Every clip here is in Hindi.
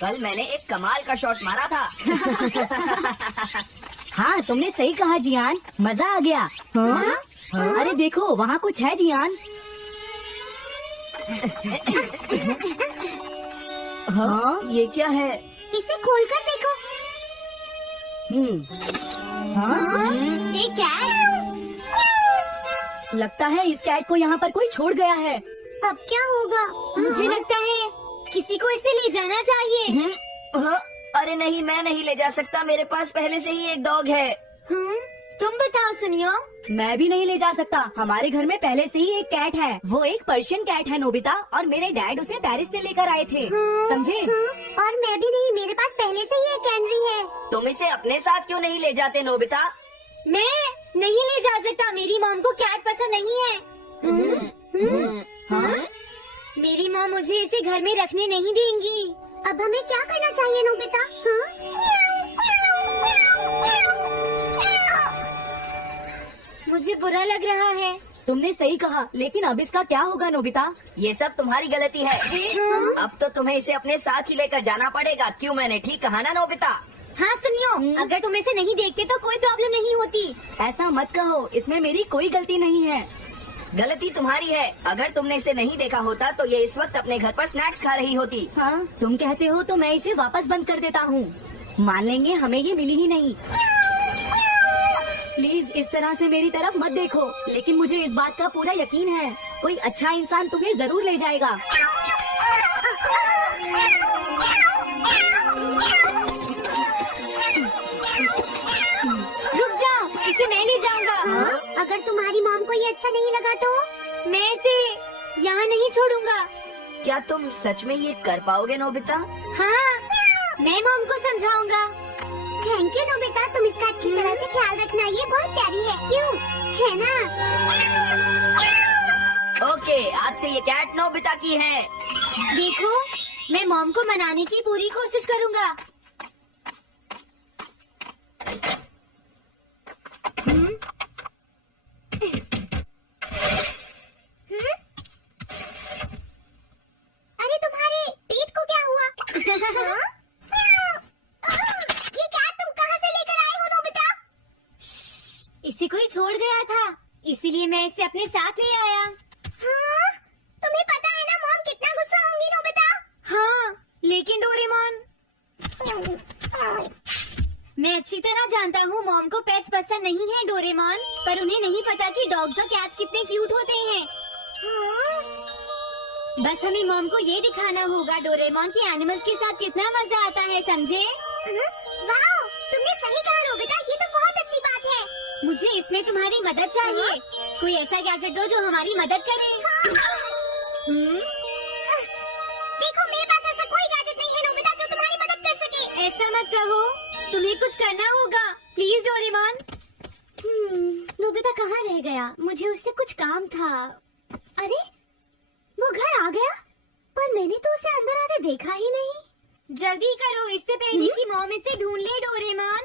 कल मैंने एक कमाल का शॉट मारा था। हाँ, तुमने सही कहा जियान, मजा आ गया। हाँ? हाँ? अरे देखो, वहाँ कुछ है जियान। हाँ, ये क्या है? इसे खोलकर देखो। हाँ? ये कैट। लगता है इस कैट को यहाँ पर कोई छोड़ गया है। अब क्या होगा? मुझे लगता है किसी को इसे ले जाना चाहिए। हाँ, अरे नहीं, मैं नहीं ले जा सकता, मेरे पास पहले से ही एक डॉग है। तुम बताओ सुनियो। मैं भी नहीं ले जा सकता, हमारे घर में पहले से ही एक कैट है। वो एक पर्शियन कैट है नोबिता, और मेरे डैड उसे पेरिस से लेकर आए थे। समझे? और मैं भी नहीं, मेरे पास पहले से ही एक कैनरी है। तुम इसे अपने साथ क्यों नहीं ले जाते नोबिता? मैं नहीं ले जा सकता, मेरी मॉम को कैट पसंद नहीं है। मेरी मॉम मुझे इसे घर में रखने नहीं देंगी। अब हमें क्या करना चाहिए नोबिता? मुझे बुरा लग रहा है। तुमने सही कहा, लेकिन अब इसका क्या होगा नोबिता? ये सब तुम्हारी गलती है। अब तो तुम्हें इसे अपने साथ ही लेकर जाना पड़ेगा। क्यों, मैंने ठीक कहा ना नोबिता? हाँ सुनियो, अगर तुम इसे नहीं देखते तो कोई प्रॉब्लम नहीं होती। ऐसा मत कहो, इसमें मेरी कोई गलती नहीं है। गलती तुम्हारी है। अगर तुमने इसे नहीं देखा होता तो ये इस वक्त अपने घर पर स्नैक्स खा रही होती। हाँ, तुम कहते हो तो मैं इसे वापस बंद कर देता हूँ। मान लेंगे हमें ये मिली ही नहीं। प्लीज इस तरह से मेरी तरफ मत देखो, लेकिन मुझे इस बात का पूरा यकीन है, कोई अच्छा इंसान तुम्हें जरूर ले जाएगा। रुक जाओ, इसे मैं ले जाऊंगा। अगर तुम्हारी मॉम को ये अच्छा नहीं लगा तो मैं इसे यहाँ नहीं छोड़ूंगा। क्या तुम सच में ये कर पाओगे नोबिता? हाँ, मैं मॉम को समझाऊंगा। थैंक यू नोबिता, तुम इसका अच्छी तरह से ख्याल रखना, ये बहुत प्यारी है। क्यों, है ना? ओके, आज से ये कैट नोबिता की है। देखो, मैं मॉम को मनाने की पूरी कोशिश करूंगा। अरे तुम्हारे पेट को क्या हुआ? ये कैट तुम कहाँ से लेकर आए हो नोबिता? इसे कोई छोड़ गया था, इसीलिए मैं इसे अपने साथ ले आया। हाँ? तुम्हें पता है ना मॉम कितना गुस्सा होंगी नोबिता? हाँ, लेकिन डोरेमोन, मैं अच्छी तरह जानता हूँ मॉम को पेट्स पसंद नहीं है डोरेमोन, पर उन्हें नहीं पता कि डॉग्स और कैट्स कितने क्यूट होते हैं। बस हमें मॉम को ये दिखाना होगा डोरेमोन कि एनिमल्स के साथ कितना मजा आता है, समझे? वाओ, तुमने सही कहा नोबिता, ये तो बहुत अच्छी बात है। मुझे इसमें तुम्हारी मदद चाहिए। कोई ऐसा गैजेट दो जो हमारी मदद करे। देखो, मेरे पास ऐसा कोई गैजेट नहीं है नोबिता जो तुम्हारी मदद कर सके। ऐसा मत कहो, तुम्हें कुछ करना होगा, प्लीज डोरेमोन। नोबिता कहाँ रह गया? मुझे उससे कुछ काम था। अरे, वो घर आ गया, पर मैंने तो उसे अंदर आते देखा ही नहीं। जल्दी करो, इससे पहले कि मॉम इसे ढूंढ ले। डोरेमोन,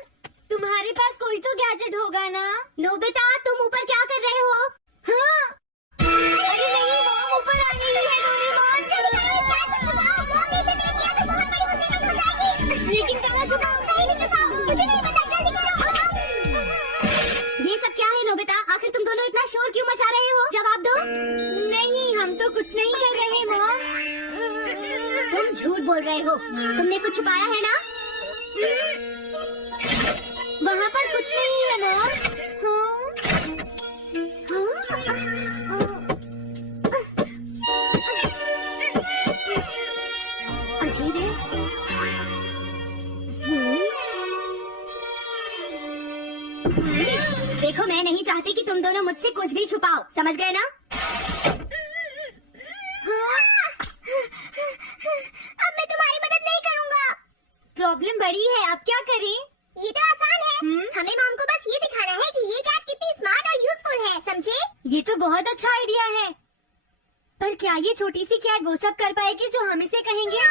तुम्हारे पास कोई तो गैजेट होगा ना? नोबिता, तुम ऊपर क्या कर रहे हो? हाँ? अरे नहीं, मॉम ऊपर आ रही है। डोरेमोन, जल्दी करो, इस कैट को छुपाओ। मॉम ने इसे देख लिया तो बहुत बड़ी मुसीबत हो जाएगी। लेकिन कहाँ छुपाऊं? कहीं भी छुपाओ, मुझे नहीं पता। जल्दी करो। ये सब क्या है नोबिता? आखिर तुम दोनों इतना शोर क्यों मचा रहे हो? जवाब दो। नहीं, हम तो कुछ नहीं कर रहे मॉम। तुम झूठ बोल रहे हो, तुमने कुछ छुपाया है ना? वहाँ पर कुछ नहीं है मॉम। अजीब है। देखो, मैं नहीं चाहती कि तुम दोनों मुझसे कुछ भी छुपाओ, समझ गए ना? अब मैं तुम्हारी मदद नहीं करूँगा। प्रॉब्लम बड़ी है, अब क्या करें? ये तो आसान है। हमें मॉम को बस ये दिखाना है कि ये कैट कितनी स्मार्ट और यूजफुल है, समझे? ये तो बहुत अच्छा आइडिया है, पर क्या ये छोटी सी कैट वो सब कर पाएगी जो हम इसे कहेंगे?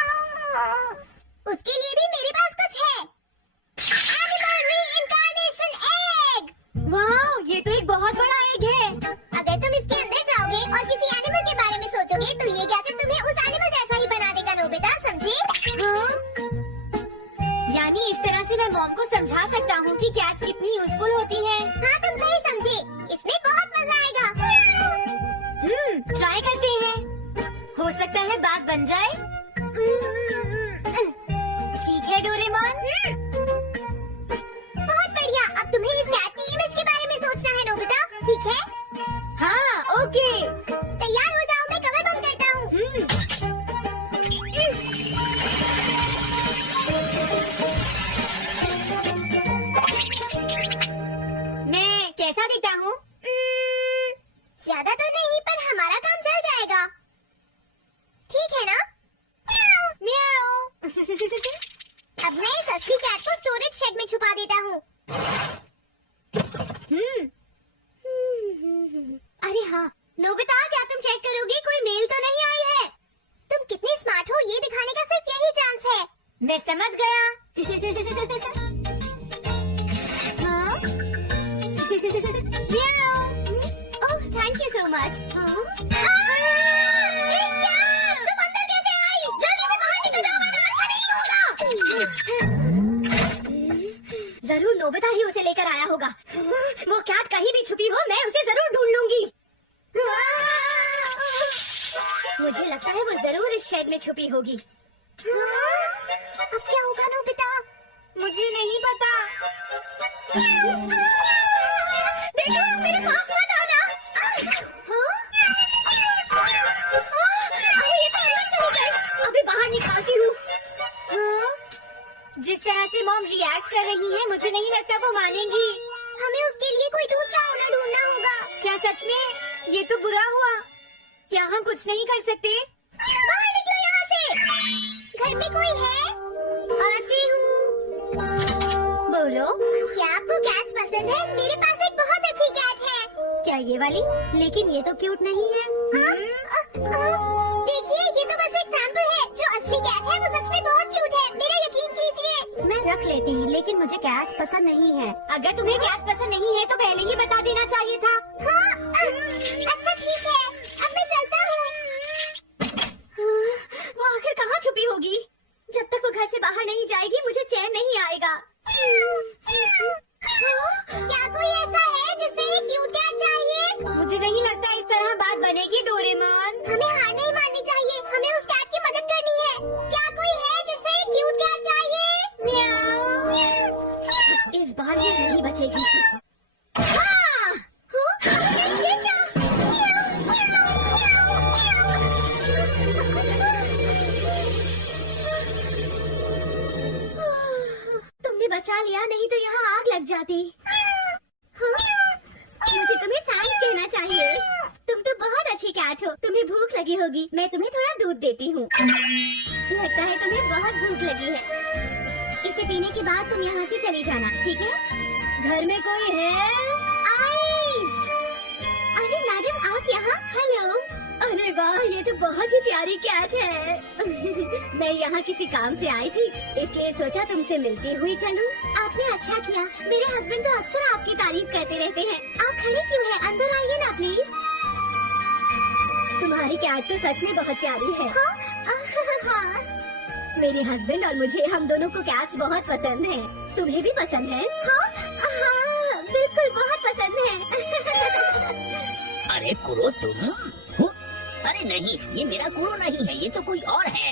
उसके लिए भी मेरे पास कुछ है। Animal reincarnation egg. वाह, ये तो एक बहुत बड़ा एग है। अगर तुम इसके अंदर जाओगे और किसी एनिमल के बारे में सोचोगे तो ये गैजेट तुम्हें उस एनिमल जैसा ही बना देगा नोबिता, समझे? हाँ? से मैं मॉम को समझा सकता हूँ कि कैट्स कितनी यूजफुल होती हैं। हाँ तुम सही समझे, इसमें बहुत मजा आएगा। ट्राई करते हैं, हो सकता है बात बन जाए। ठीक है डोरेमोन। बहुत बढ़िया, अब तुम्हें इस कैट की इमेज के बारे में सोचना है नोबिता, ठीक है? हाँ ओके। तैयार हो जाओ, मैं कवर बंद करता हूँ। मैं कैसा दिखता हूँ? ज्यादा तो नहीं, पर हमारा काम चल जाएगा, ठीक है ना? म्याऊ। अब मैं इस असली कैट को स्टोरेज शेड में छुपा देता हूँ। अरे हाँ नोबिता, क्या तुम चेक करोगे कोई मेल तो नहीं आई है? तुम कितने स्मार्ट हो ये दिखाने का सिर्फ यही चांस है। मैं समझ गया। हाँ? म्याऊ। Oh thank you so much. तुम अंदर कैसे आई? जल्दी से बाहर निकल जाओ वरना अच्छा नहीं होगा। जरूर नोबिता ही उसे लेकर आया होगा। वो कैट कहीं भी छुपी हो, मैं उसे जरूर ढूंढ लूंगी। मुझे लगता है वो जरूर इस शेड में छुपी होगी। अब क्या होगा नोबिता? मुझे नहीं पता। देखो मेरे पास मत आना। अरे ये तो अंदर चली गई। अभी बाहर निकालती हूँ। जिस तरह से मॉम रिएक्ट कर रही है, मुझे नहीं लगता वो मानेंगी। हमें उसके लिए कोई दूसरा ओनर ढूंढना होगा। क्या सच में? ये तो बुरा हुआ। क्या हम कुछ नहीं कर सकते? बाहर निकलो यहाँ से। घर में कोई है? आती हूँ। बोलो, क्या आपको कैट्स पसंद है? मेरे पास एक बहुत अच्छी कैट है। क्या ये वाली? लेकिन ये तो क्यूट नहीं है। देखिए ये तो बस एक सैंपल है। जो असली कैट है वो सच में बहुत क्यूट है, मेरा यकीन कीजिए। मैं रख लेती हूँ, लेकिन मुझे कैट्स पसंद नहीं है। अगर तुम्हें कैट्स पसंद नहीं है तो पहले ही बता देना चाहिए था। हाँ, अच्छा ठीक है, अब मैं चलता हूँ। वो आखिर कहाँ छुपी होगी? जब तक वो घर से बाहर नहीं जाएगी मुझे चैन नहीं आएगा। क्या कोई ऐसा है जिसे ये क्यूट कैट चाहिए? मुझे नहीं लगता इस तरह बात बनेगी डोरेमोन। हमें हार नहीं माननी चाहिए, हमें उस कैट की मदद करनी है। क्या कोई है जिसे ये क्यूट कैट चाहिए? म्याऊ। इस बार ये नहीं बचेगी। हाँ! ये क्या? तुमने बचा लिया, नहीं तो यहाँ आग लग जाती। हाँ? मुझे तुम्हें थैंक्स कहना चाहिए। तुम तो बहुत अच्छी कैट हो। तुम्हें भूख लगी होगी, मैं तुम्हें थोड़ा दूध देती हूँ। लगता है तुम्हें बहुत भूख लगी है। इसे पीने के बाद तुम यहाँ से चली जाना, ठीक है? घर में कोई है? आई! अरे मैडम आप यहाँ? हेलो। अरे वाह, ये तो बहुत ही प्यारी कैट है। मैं यहाँ किसी काम से आई थी, इसलिए सोचा तुमसे मिलती हुई चलूं। आपने अच्छा किया। मेरे हस्बैंड तो अक्सर आपकी तारीफ करते रहते हैं। आप खड़ी क्यों हैं? अंदर आइए ना प्लीज। तुम्हारी कैट तो सच में बहुत प्यारी है। हाँ? मेरे हस्बैंड और मुझे, हम दोनों को कैट्स बहुत पसंद हैं। तुम्हें भी पसंद है? हाँ, बिल्कुल बहुत पसंद है। अरे कुरो तुम हो? अरे नहीं, ये मेरा कुरो नहीं है, ये तो कोई और है।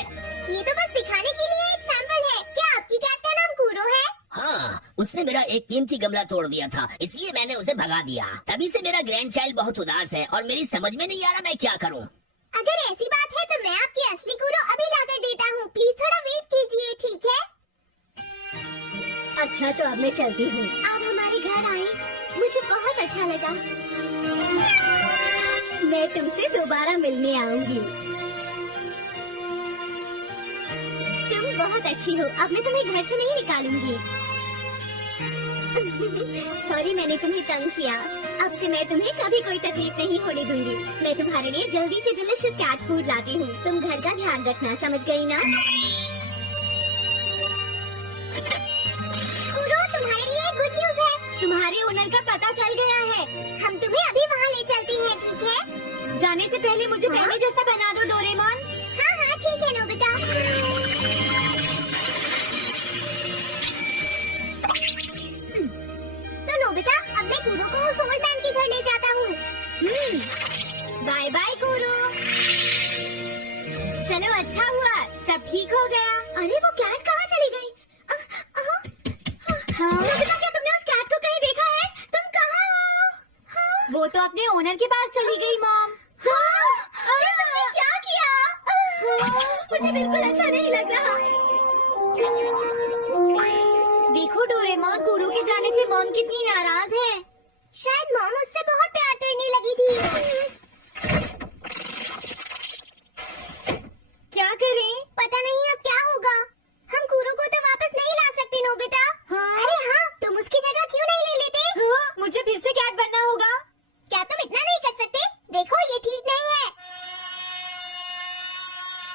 ये तो बस दिखाने के लिए एक सैंपल है। क्या आपकी कैट का नाम कुरो है? हाँ, उसने मेरा एक कीमती गमला तोड़ दिया था, इसलिए मैंने उसे भगा दिया। तभी से मेरा ग्रैंड चाइल्ड बहुत उदास है और मेरी समझ में नहीं आ रहा मैं क्या करूँ। अगर ऐसी बात है तो मैं आपकी असली कुरो अभी लाकर देता हूँ। प्लीज थोड़ा वेट कीजिए, ठीक है? अच्छा तो अब मैं चलती हूँ। आप हमारे घर आए, मुझे बहुत अच्छा लगा। मैं तुमसे दोबारा मिलने आऊंगी। तुम बहुत अच्छी हो। अब मैं तुम्हें घर से नहीं निकालूंगी। सॉरी मैंने तुम्हें तंग किया। अब से मैं तुम्हें कभी कोई तकलीफ नहीं होने दूंगी। मैं तुम्हारे लिए जल्दी से डिलीशियस कैट फूड लाती हूँ। तुम घर का ध्यान रखना, समझ गई ना? कुरो, तुम्हारे लिए गुड न्यूज है। तुम्हारे ओनर का पता चल गया है। हम तुम्हें अभी वहाँ ले चलती हैं, ठीक है? जाने से पहले मुझे पहले जैसा बना दो डोरेमोन। हाँ हाँ ठीक है नोबिता। हो गया? अरे वो कैट कहाँ चली गई? नोबिता, क्या तुमने उस कैट को कहीं देखा है? तुम कहाँ हो? वो तो अपने ओनर के पास चली गई मॉम। तुमने क्या किया? मुझे बिल्कुल अच्छा नहीं लग रहा। देखो डोरेमोन, गुरु के जाने से मॉम कितनी नाराज है। शायद मॉम उससे बहुत प्यार करने लगी थी। क्या करें? पता नहीं अब क्या होगा। हम गुरु को तो वापस नहीं ला सकते नोबिता। अरे हाँ, तुम उसकी जगह क्यों नहीं ले लेते? मुझे फिर से कैट बनना होगा। क्या तुम इतना नहीं कर सकते? देखो ये ठीक नहीं है।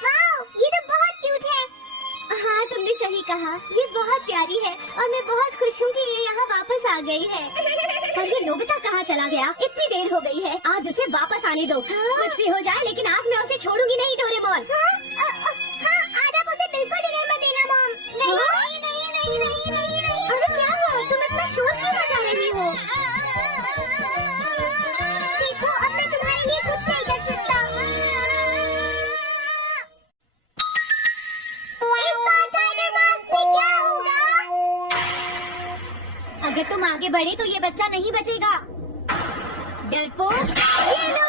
वाओ, ये तो बहुत क्यूट है। हाँ, तुमने सही कहा, ये बहुत प्यारी है और मैं बहुत खुश हूँ कि ये यहाँ वापस आ गई है। पर ये नोबिता कहाँ चला गया? इतनी देर हो गई है, आज उसे वापस आने दो। कुछ भी हो जाए, लेकिन आज मैं उसे छोड़ूंगी नहीं डोरेमोन। हाँ, आज आप उसे बिल्कुल डिनर मत देना मॉम। नहीं नहीं नहीं नहीं नहीं नहीं। अरे क्या हुआ? तुम इतना शोर क्यों मचा रही हो? देखो, अब मैं तुम्हारे लिए कुछ नहीं कर सकता। इस बार टाइगर मास्क में क्या होगा? अगर तुम आगे बढ़े तो ये बच्चा नहीं बचेगा। डरपोक, ये लो।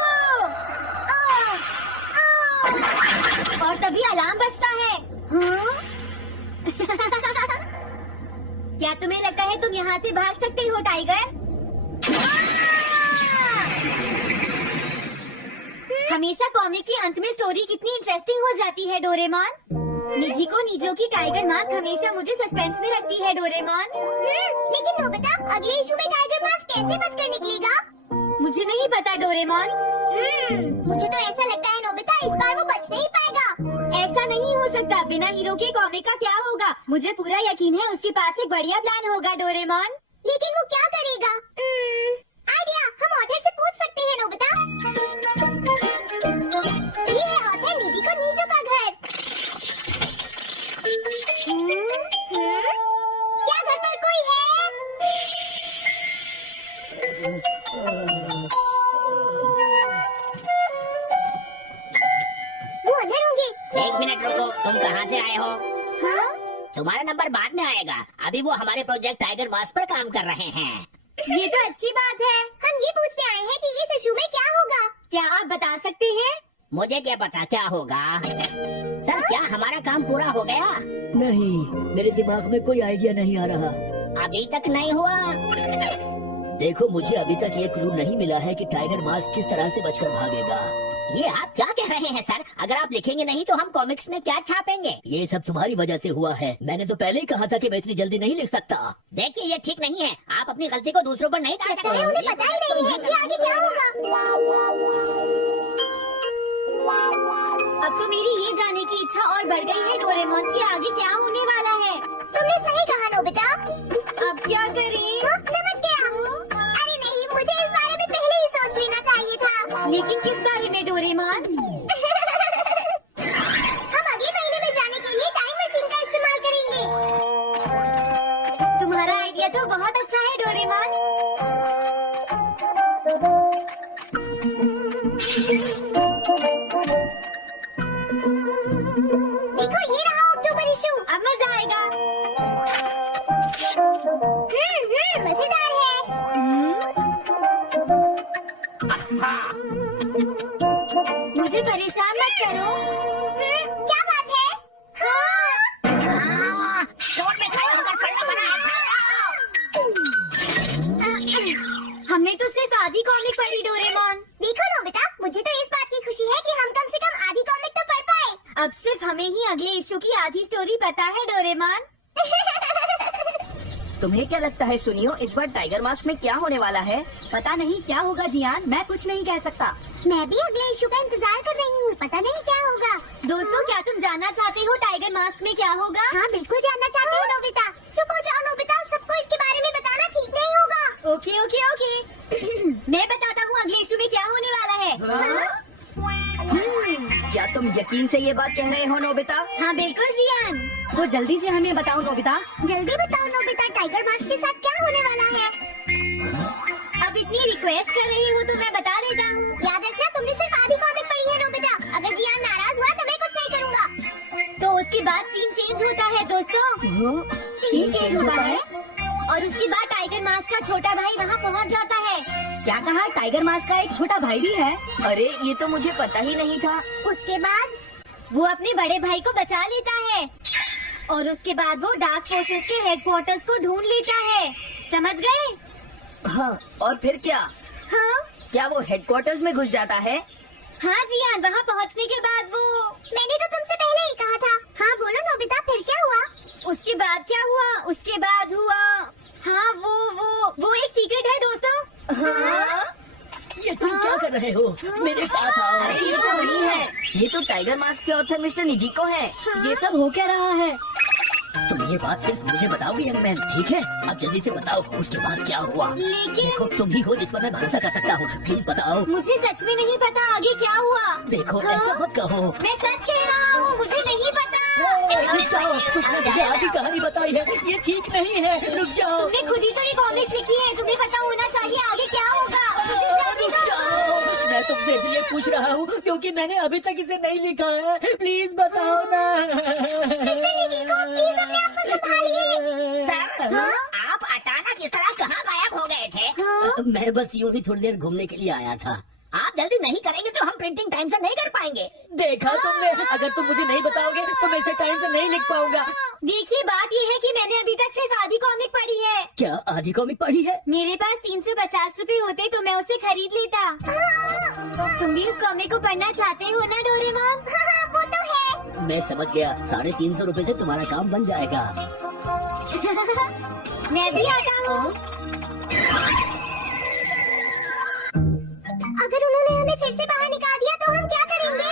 और तभी अलार्म बजता है। क्या तुम्हें लगता है तुम यहाँ से भाग सकते हो टाइगर? हमेशा कॉमिक के अंत में स्टोरी कितनी इंटरेस्टिंग हो जाती है डोरेमोन। निजिको निजो की टाइगर मास्क हमेशा मुझे सस्पेंस में रखती है डोरेमोन। लेकिन नोबिता, अगले इशू में टाइगर मास्क कैसे बचकर निकलेगा? मुझे नहीं पता डोरेमोन। मुझे तो ऐसा लगता है नोबिता, इस बार वो बच नहीं पाएगा। ऐसा नहीं हो सकता। बिना हीरो के कॉमिक का क्या होगा? मुझे पूरा यकीन है उसके पास एक बढ़िया प्लान होगा डोरेमोन। लेकिन वो क्या करेगा? आइडिया, हम ऑथर से पूछ सकते हैं नोबिता। ये है ऑथर निजिको निजो का घर। क्या घर पर कोई है? वो अंदर होंगे। एक मिनट रुको, तुम कहाँ से आए हो? हाँ? तुम्हारा नंबर बाद में आएगा। अभी वो हमारे प्रोजेक्ट टाइगर मास्क पर काम कर रहे हैं। ये तो अच्छी बात है। हम ये पूछने आए हैं कि इस इशू में क्या होगा। क्या आप बता सकते हैं? मुझे क्या पता क्या होगा। सर, क्या हमारा काम पूरा हो गया? नहीं, मेरे दिमाग में कोई आइडिया नहीं आ रहा। अभी तक नहीं हुआ। देखो, मुझे अभी तक ये क्लू नहीं मिला है कि टाइगर मास्क किस तरह से बचकर भागेगा। ये आप क्या कह रहे हैं सर? अगर आप लिखेंगे नहीं तो हम कॉमिक्स में क्या छापेंगे? ये सब तुम्हारी वजह से हुआ है। मैंने तो पहले ही कहा था कि मैं इतनी जल्दी नहीं लिख सकता। देखिए, ये ठीक नहीं है। आप अपनी गलती को दूसरों पर नहीं डाल सकते। उन्हें पता ही नहीं है कि आगे क्या होगा। अब तो मेरी ये जाने की इच्छा और बढ़ गई है डोरेमोन कि आगे क्या होने वाला है। तुमने सही कहा नोबिता। अब क्या करें? समझ गया। अरे नहीं, मुझे इस बारे में पहले ही सोच लेना चाहिए था। लेकिन किस बारे में डोरेमोन? हम अगले महीने में जाने के लिए टाइम मशीन का इस्तेमाल करेंगे। तुम्हारा आइडिया तो बहुत अच्छा है डोरेमोन। देखो, ये रहा अक्टूबर इशू। अब मजा आएगा। मजेदार है। मुझे परेशान मत करो। क्या बात है? हमने तो सिर्फ आधी कॉमिक पढ़ी डोरेमोन। देखो नोबिता, मुझे तो इस बात की खुशी है कि हम कम से कम आधी कॉमिक तो पढ़ पाए। अब सिर्फ हमें ही अगले इशू की आधी स्टोरी पता है डोरेमोन। तुम्हें क्या लगता है सुनियो, इस बार टाइगर मास्क में क्या होने वाला है? पता नहीं क्या होगा जियान, मैं कुछ नहीं कह सकता। मैं भी अगले इशू का इंतजार कर रही हूँ। पता नहीं क्या होगा। दोस्तों, क्या तुम जानना चाहते हो टाइगर मास्क में क्या होगा? हाँ, बिल्कुल जानना चाहते हो नोबिता। चुप हो जाओ नोबिता, सबको इसके बारे में बताना ठीक नहीं होगा। Okay okay okay. मैं बताता हूँ अगले इशू में क्या होने वाला है। क्या तुम यकीन से ये बात कह रहे हो नोबिता? हाँ बिल्कुल जियान। तो जल्दी से हमें बताओ नोबिता। जल्दी बताओ नोबिता, टाइगर मास्क के साथ क्या होने वाला है? अब इतनी रिक्वेस्ट कर रही हो तो मैं बता देता हूँ। याद रखना, तुमने सिर्फ आधी कॉमिक पढ़ी है नोबिता। अगर जियान नाराज हुआ तो मैं कुछ नहीं करूँगा। तो उसकी बाद सीन चेंज होता है दोस्तों। सीन चेंज होता है? और उसके बाद टाइगर मास्क का छोटा भाई वहाँ पहुँच जाता है। क्या कहा? टाइगर मास्क का एक छोटा भाई भी है? अरे ये तो मुझे पता ही नहीं था। उसके बाद वो अपने बड़े भाई को बचा लेता है और उसके बाद वो डार्क फोर्सेस के हेडक्वार्टर्स को ढूंढ लेता है। समझ गए? हाँ, और फिर क्या? हाँ क्या वो हेडक्वार्टर्स में घुस जाता है? हाँ जियान, वहाँ पहुँचने के बाद वो, मैंने तो तुमसे पहले ही कहा था। हाँ बोलो नोबिता, फिर क्या हुआ? उसके बाद क्या हुआ? उसके बाद हुआ, हाँ वो एक सीक्रेट है दोस्तों। हाँ? ये तुम क्या कर रहे हो? मेरे साथ आओ। अरे ये तो वही है, ये तो टाइगर मास्क के ऑथर मिस्टर निजिको है। ये सब हो क्या रहा है? तुम ये बात सिर्फ मुझे बताओगे यंग मैन, ठीक है? अब जल्दी से बताओ उसके बाद क्या हुआ। लेकिन देखो तुम ही हो जिस पर मैं भरोसा कर सकता हूँ, प्लीज बताओ। मुझे सच में नहीं पता आगे क्या हुआ। देखो हाँ? ऐसा मत कहो। मैं सच कह रहा हूँ, मुझे नहीं पता। रुक जाओ, तुमने मुझे आधी कहानी बताई है, ये ठीक नहीं है। रुक जाओ, तुमने खुद ही तो ये कॉमिक्स लिखी है, तुम्हें पता होना चाहिए आगे क्या होगा। मुझे जाने रुक दो। जाओ। मैं तुमसे इसलिए पूछ रहा हूँ क्योंकि मैंने अभी तक इसे नहीं लिखा है। प्लीज बताओ ना। मिस्टर निजिको, प्लीज अपने आप को संभालिए। सर, आप अचानक इस तरह कहाँ गायब हो गए थे? हाँ? मैं बस यूं ही थोड़ी देर घूमने के लिए आया था। आप जल्दी नहीं करेंगे तो हम प्रिंटिंग टाइम से नहीं कर पाएंगे। देखा तुमने, अगर तुम मुझे नहीं बताओगे तो मैं इसे टाइम से नहीं लिख पाऊंगा। देखिए बात ये है कि मैंने अभी तक सिर्फ आधी कॉमिक पढ़ी है। क्या आधी कॉमिक पढ़ी है? मेरे पास 350 रुपए होते तो मैं उसे खरीद लेता। तुम भी उस कॉमिक को पढ़ना चाहते हो ना डोरेमोन? हाँ, वो तो है। मैं समझ गया, 350 रुपए से तुम्हारा काम बन जाएगा। मैं भी आता हूँ। अगर उन्होंने हमें फिर से बाहर निकाल दिया तो हम क्या करेंगे?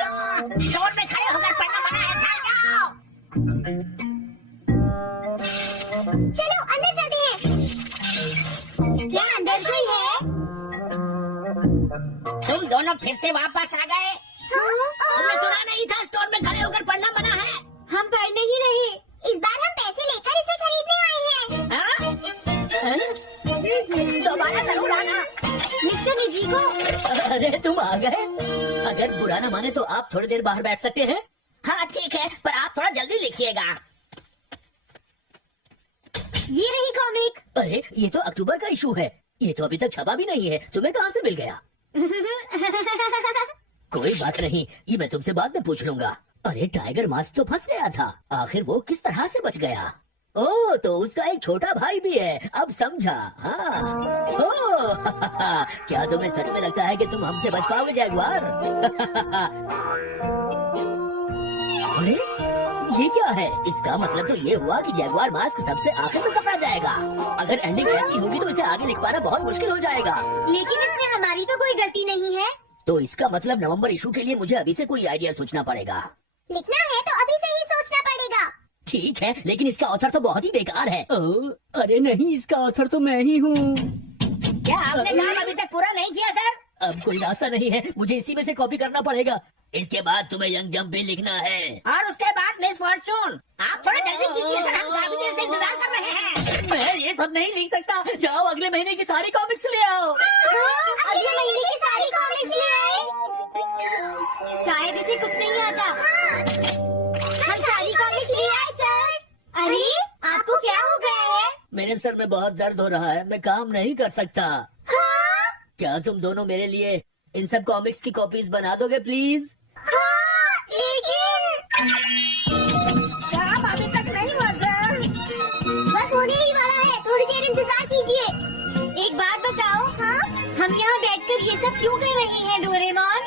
स्टोर में खड़े होकर पढ़ना मना है, भाग जाओ। चलो अंदर चलते हैं। क्या अंदर कोई है? तुम दोनों फिर से वापस आ गए। तुमने सुना नहीं था स्टोर में खड़े होकर पढ़ना मना है? हम पढ़ने ही नहीं, इस बार हम पैसे लेकर इसे खरीदने आए हैं। हाँ? दोबारा जरूर आना। मिस्टर निजिको, अरे तुम आ गए। अगर बुरा ना माने तो आप थोड़ी देर बाहर बैठ सकते हैं। हाँ ठीक है, पर आप थोड़ा जल्दी लिखिएगा। ये रही कॉमिक। अरे ये तो अक्टूबर का इशू है, ये तो अभी तक छपा भी नहीं है। तुम्हें कहाँ से मिल गया? कोई बात नहीं, ये मैं तुमसे बाद में पूछ लूंगा। अरे टाइगर मास्क तो फंस गया था, आखिर वो किस तरह से बच गया? ओह, तो उसका एक छोटा भाई भी है, अब समझा। हाँ। ओह, क्या तुम्हें सच में लगता है कि तुम हमसे बच पाओगे जैगुआर? अरे ये क्या है? इसका मतलब तो ये हुआ कि जैगुआर मास्क सबसे आखिर में पकड़ा जाएगा। अगर एंडिंग ऐसी होगी तो इसे आगे लिख पाना बहुत मुश्किल हो जाएगा। लेकिन इसमें हमारी तो कोई गलती नहीं है। तो इसका मतलब नवंबर इशू के लिए मुझे अभी से कोई आइडिया सोचना पड़ेगा। लिखना है तो अभी से ही सोचना पड़ेगा। ठीक है, लेकिन इसका ऑथर तो बहुत ही बेकार है। अरे नहीं, इसका ऑथर तो मैं ही हूँ। क्या आपने काम अभी तक पूरा नहीं किया सर? अब कोई रास्ता नहीं है, मुझे इसी में से कॉपी करना पड़ेगा। इसके बाद तुम्हें यंग जंप भी लिखना है। और उसके बाद मिस फॉर्चून। आप थोड़ा जल्दी कीजिए सर, हम काफी देर से इंतजार कर रहे हैं। मैं ये सब नहीं लिख सकता। जाओ अगले महीने की सारी कॉमिक्स ले आओ। अगले महीने की सारी कॉमिक्स ले आए। शायद इसे कुछ नहीं आता। हम सारी कॉमिक्स ले आए सर। अरे आपको क्या हो गया है? मेरे सर में बहुत दर्द हो रहा है, मैं काम नहीं कर सकता। क्या तुम दोनों मेरे लिए इन सब कॉमिक्स की कॉपीज बना दोगे प्लीज? लेकिन काम अभी तक नहीं हुआ सर। बस होने ही वाला है, थोड़ी देर इंतजार कीजिए। एक बात बताओ, हाँ? हम यहाँ बैठकर ये सब क्यों कर रहे हैं डोरेमोन?